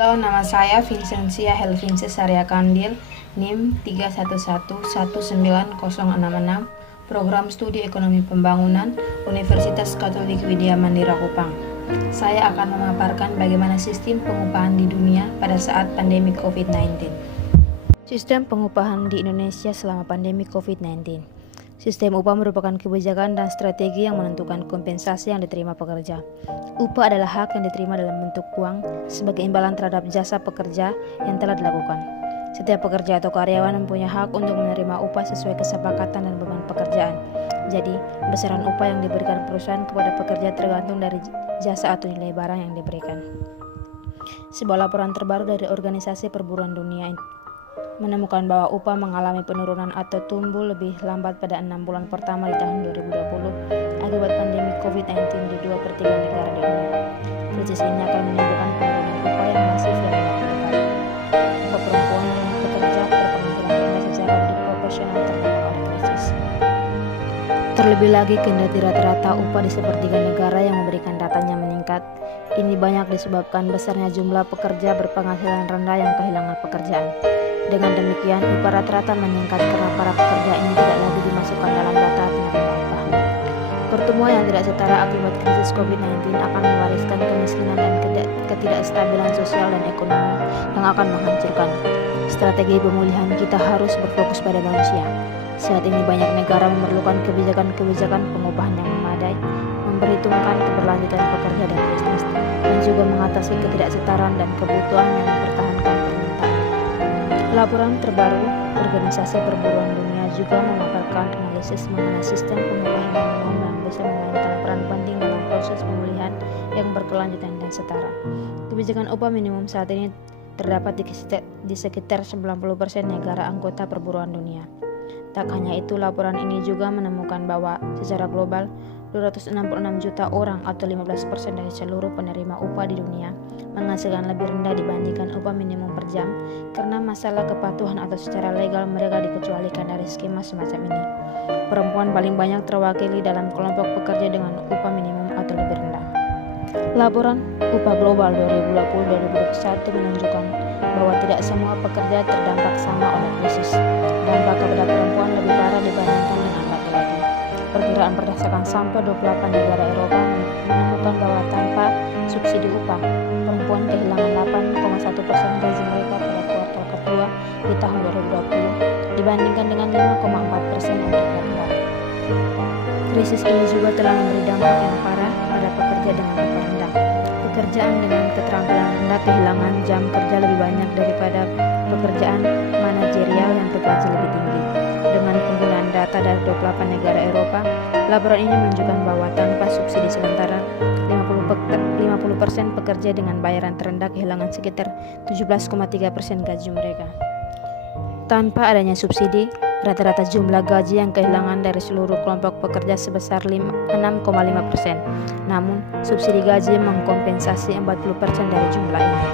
Halo, nama saya Vincentia Helvinces Arya Kandil, NIM 311190066, Program Studi Ekonomi Pembangunan, Universitas Katolik Widya Mandira Kupang. Saya akan memaparkan bagaimana sistem pengupahan di dunia pada saat pandemi COVID-19. Sistem pengupahan di Indonesia selama pandemi COVID-19. Sistem upah merupakan kebijakan dan strategi yang menentukan kompensasi yang diterima pekerja. Upah adalah hak yang diterima dalam bentuk uang sebagai imbalan terhadap jasa pekerja yang telah dilakukan. Setiap pekerja atau karyawan mempunyai hak untuk menerima upah sesuai kesepakatan dan beban pekerjaan. Jadi, besaran upah yang diberikan perusahaan kepada pekerja tergantung dari jasa atau nilai barang yang diberikan. Sebuah laporan terbaru dari Organisasi Perburuan Dunia menemukan bahwa upah mengalami penurunan atau tumbuh lebih lambat pada 6 bulan pertama di tahun 2020 akibat pandemi COVID-19 di 2/3 negara di dunia. Krisis ini akan menimbulkan penurunan upah yang masif dan mengakibatkan upah perempuan dan pekerja berpenghasilan rendah secara disproporsional terdampak oleh krisis. Terlebih lagi, kendati rata-rata upah di sepertiga negara yang memberikan datanya meningkat, ini banyak disebabkan besarnya jumlah pekerja berpenghasilan rendah yang kehilangan pekerjaan. Dengan demikian, upah rata-rata meningkat karena para pekerja ini tidak lagi dimasukkan dalam data penerima upah. Pertumbuhan yang tidak setara akibat krisis COVID-19 akan mewariskan kemiskinan dan ketidakstabilan sosial dan ekonomi yang akan menghancurkan. Strategi pemulihan kita harus berfokus pada manusia. Saat ini banyak negara memerlukan kebijakan-kebijakan pengupahan yang memadai, memperhitungkan keberlanjutan pekerja dan bisnis, dan juga mengatasi ketidaksetaraan dan kebutuhan yang mempertahankan permintaan. Laporan terbaru Organisasi Perburuan Dunia juga memaparkan analisis mengenai sistem pengupahan minimum yang bisa memainkan peran penting dalam proses pemulihan yang berkelanjutan dan setara. Kebijakan upah minimum saat ini terdapat di sekitar 90% negara anggota perburuan dunia. Tak hanya itu, laporan ini juga menemukan bahwa secara global 266 juta orang atau 15% dari seluruh penerima upah di dunia menghasilkan lebih rendah dibandingkan upah minimum per jam karena masalah kepatuhan atau secara legal mereka dikecualikan dari skema semacam ini. Perempuan paling banyak terwakili dalam kelompok pekerja dengan upah minimum atau lebih rendah. Laporan Upah Global 2020-2021 menunjukkan bahwa tidak semua pekerja terdampak sama oleh krisis. Dampak kepada perempuan lebih parah dibandingkan dengan laki-laki. Perkiraan berdasarkan sampel 28 negara Eropa menemukan bahwa tanpa subsidi upah, perempuan kehilangan 8,1% gaji mereka pada kuartal kedua di tahun 2020 dibandingkan dengan 5,4% untuk laki-laki. Krisis ini juga telah memberi dampak yang parah pada pekerja dengan upah rendah. Pekerjaan dengan keterampilan rendah kehilangan jam kerja lebih banyak daripada pekerjaan manajerial yang bergaji lebih tinggi. Dengan penggunaan data dari 28 negara Eropa, laporan ini menunjukkan bahwa tanpa subsidi sementara 50% pekerja dengan bayaran terendah kehilangan sekitar 17,3% gaji mereka. Tanpa adanya subsidi, rata-rata jumlah gaji yang kehilangan dari seluruh kelompok pekerja sebesar 6,5%. Namun, subsidi gaji mengkompensasi 40% dari jumlah ini.